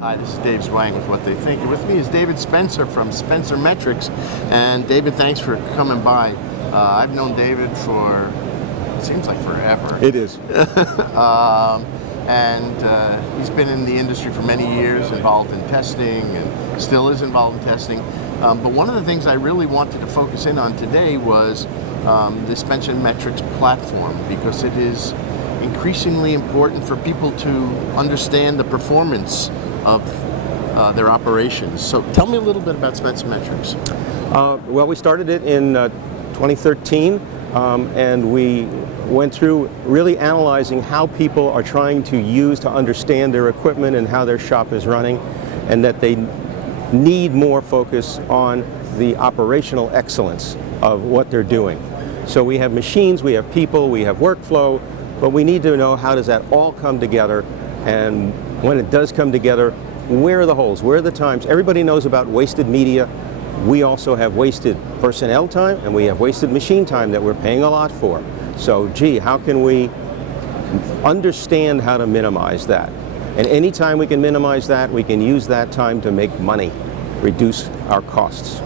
Hi, this is Dave Zwang with What They Think. And with me is David Spencer from SpencerMetrics. And David, thanks for coming by. I've known David for, it seems like forever. It is. He's been in the industry for many years, involved in testing, and still is involved in testing. But one of the things I really wanted to focus in on today was the SpencerMetrics platform, because it is increasingly important for people to understand the performance of their operations. So tell me a little bit about SpencerMetrics. Well, we started it in 2013, and we went through really analyzing how people are trying to use to understand their equipment and how their shop is running, and that they need more focus on the operational excellence of what they're doing. So we have machines, we have people, we have workflow, but we need to know how does that all come together, and when it does come together, where are the holes, where are the times? Everybody knows about wasted media. We also have wasted personnel time, and we have wasted machine time that we're paying a lot for. So gee, how can we understand how to minimize that? And anytime we can minimize that, we can use that time to make money, reduce our costs.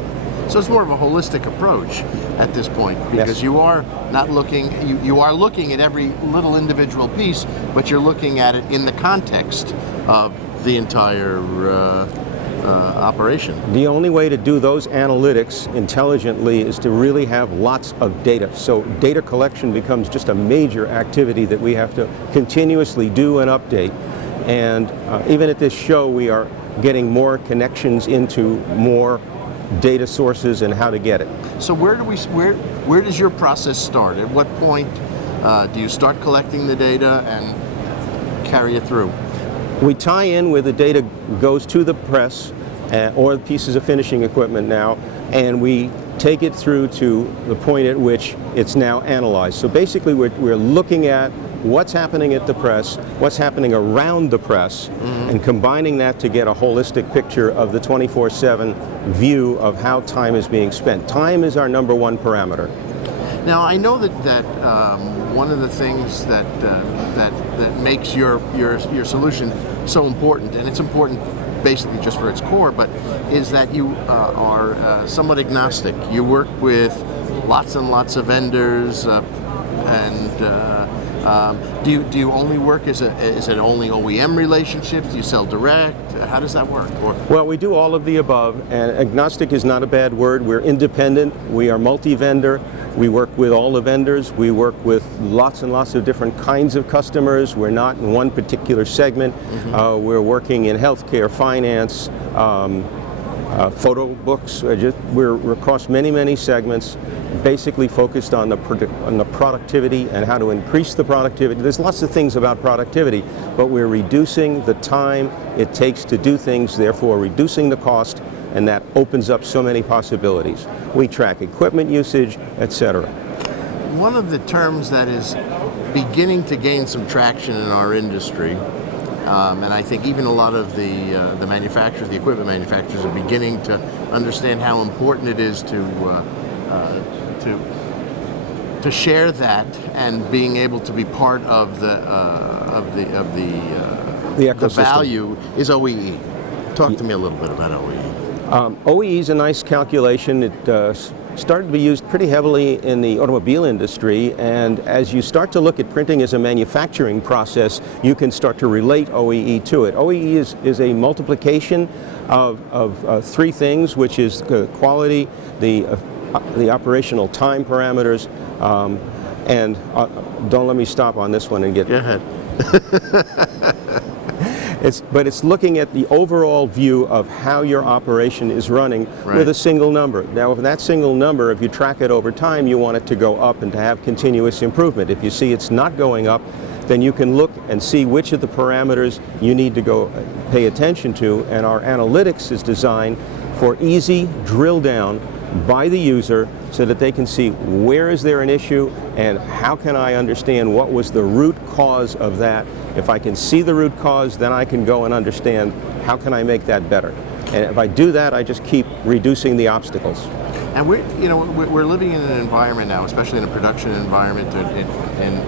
So it's more of a holistic approach at this point, because Yes. you are not looking, you are looking at every little individual piece, but you're looking at it in the context of the entire operation. The only way to do those analytics intelligently is to really have lots of data. So data collection becomes just a major activity that we have to continuously do and update. And even at this show, we are getting more connections into more data sources and how to get it. So where does your process start? At what point do you start collecting the data and carry it through? We tie in where the data goes to the press or pieces of finishing equipment now, and we take it through to the point at which it's now analyzed. So basically we're looking at what's happening at the press, what's happening around the press, and combining that to get a holistic picture of the 24/7 view of how time is being spent. Time is our number one parameter. Now I know that one of the things that makes your solution so important, and it's important basically just for its core, but is that you are somewhat agnostic. You work with lots and lots of vendors, do you only work is it only OEM relationships? Do you sell direct? How does that work? Well, we do all of the above, and agnostic is not a bad word. We're independent. We are multi-vendor. We work with all the vendors. We work with lots and lots of different kinds of customers. We're not in one particular segment. We're working in healthcare, finance, photo books. We're across many segments, basically focused on the productivity and how to increase the productivity. There's lots of things about productivity, but we're reducing the time it takes to do things, therefore reducing the cost, and that opens up so many possibilities. We track equipment usage, etc. One of the terms that is beginning to gain some traction in our industry, and I think even a lot of the manufacturers, the equipment manufacturers, are beginning to understand how important it is to share that, and being able to be part of the value is OEE. Talk to me a little bit about OEE. OEE is a nice calculation. It started to be used pretty heavily in the automobile industry, and as you start to look at printing as a manufacturing process, you can start to relate OEE to it. OEE is a multiplication of three things, which is quality, the operational time parameters, and don't let me stop on this one and get... Go ahead. But it's looking at the overall view of how your operation is running with a single number. Now, with that single number, if you track it over time, you want it to go up and to have continuous improvement. If you see it's not going up, then you can look and see which of the parameters you need to go pay attention to, and our analytics is designed for easy drill down by the user so that they can see where is there an issue and how can I understand what was the root cause of that. If I can see the root cause, then I can go and understand how can I make that better. And if I do that, I just keep reducing the obstacles. And we're living in an environment now, especially in a production environment, and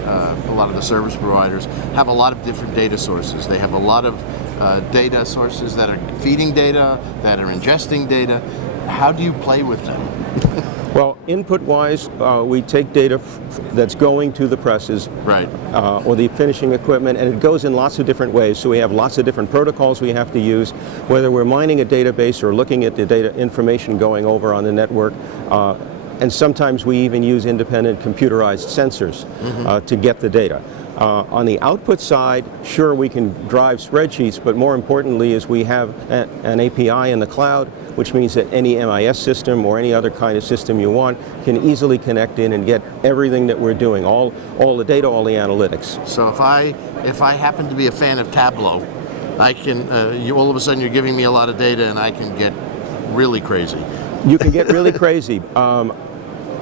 a lot of the service providers have a lot of different data sources. They have a lot of data sources that are feeding data, that are ingesting data. How do you play with them? Well, input-wise, we take data that's going to the presses, right, or the finishing equipment, and it goes in lots of different ways. So we have lots of different protocols we have to use, whether we're mining a database or looking at the data information going over on the network. And sometimes we even use independent computerized sensors to get the data. On the output side, sure, we can drive spreadsheets, but more importantly is we have an API in the cloud, which means that any MIS system or any other kind of system you want can easily connect in and get everything that we're doing, all the data, all the analytics. So if I happen to be a fan of Tableau, I can all of a sudden you're giving me a lot of data and I can get really crazy. You can get really crazy.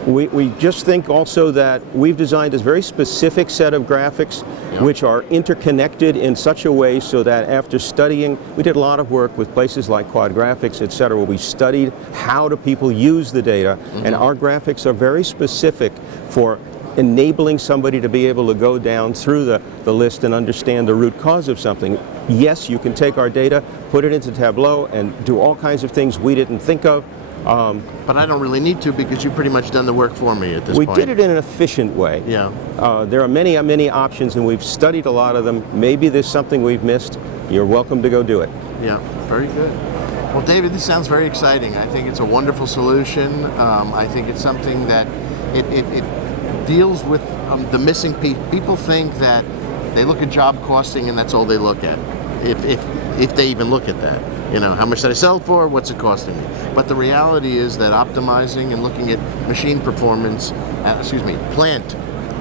We just think also that we've designed a very specific set of graphics which are interconnected in such a way so that after studying, we did a lot of work with places like Quad Graphics, etc. We studied how do people use the data, and our graphics are very specific for enabling somebody to be able to go down through the list and understand the root cause of something. Yes, you can take our data, put it into Tableau, and do all kinds of things we didn't think of. But I don't really need to, because you've pretty much done the work for me at this point. We did it in an efficient way. Yeah. There are many options, and we've studied a lot of them. Maybe there's something we've missed. You're welcome to go do it. Yeah, very good. Well, David, this sounds very exciting. I think it's a wonderful solution. I think it's something that it deals with the missing piece. People think that they look at job costing and that's all they look at, if they even look at that. You know, how much did I sell it for? What's it costing me? But the reality is that optimizing and looking at machine performance, plant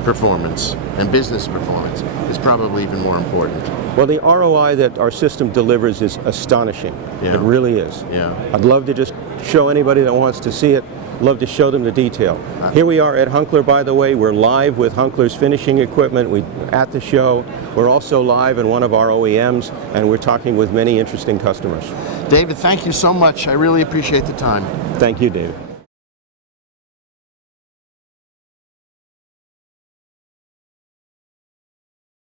performance and business performance is probably even more important. Well, the ROI that our system delivers is astonishing. Yeah. It really is. Yeah. I'd love to just show anybody that wants to see it. Love to show them the detail. Here we are at Hunkeler, by the way. We're live with Hunkeler's finishing equipment. We're at the show. We're also live in one of our OEMs, and we're talking with many interesting customers. David, thank you so much. I really appreciate the time. Thank you, David.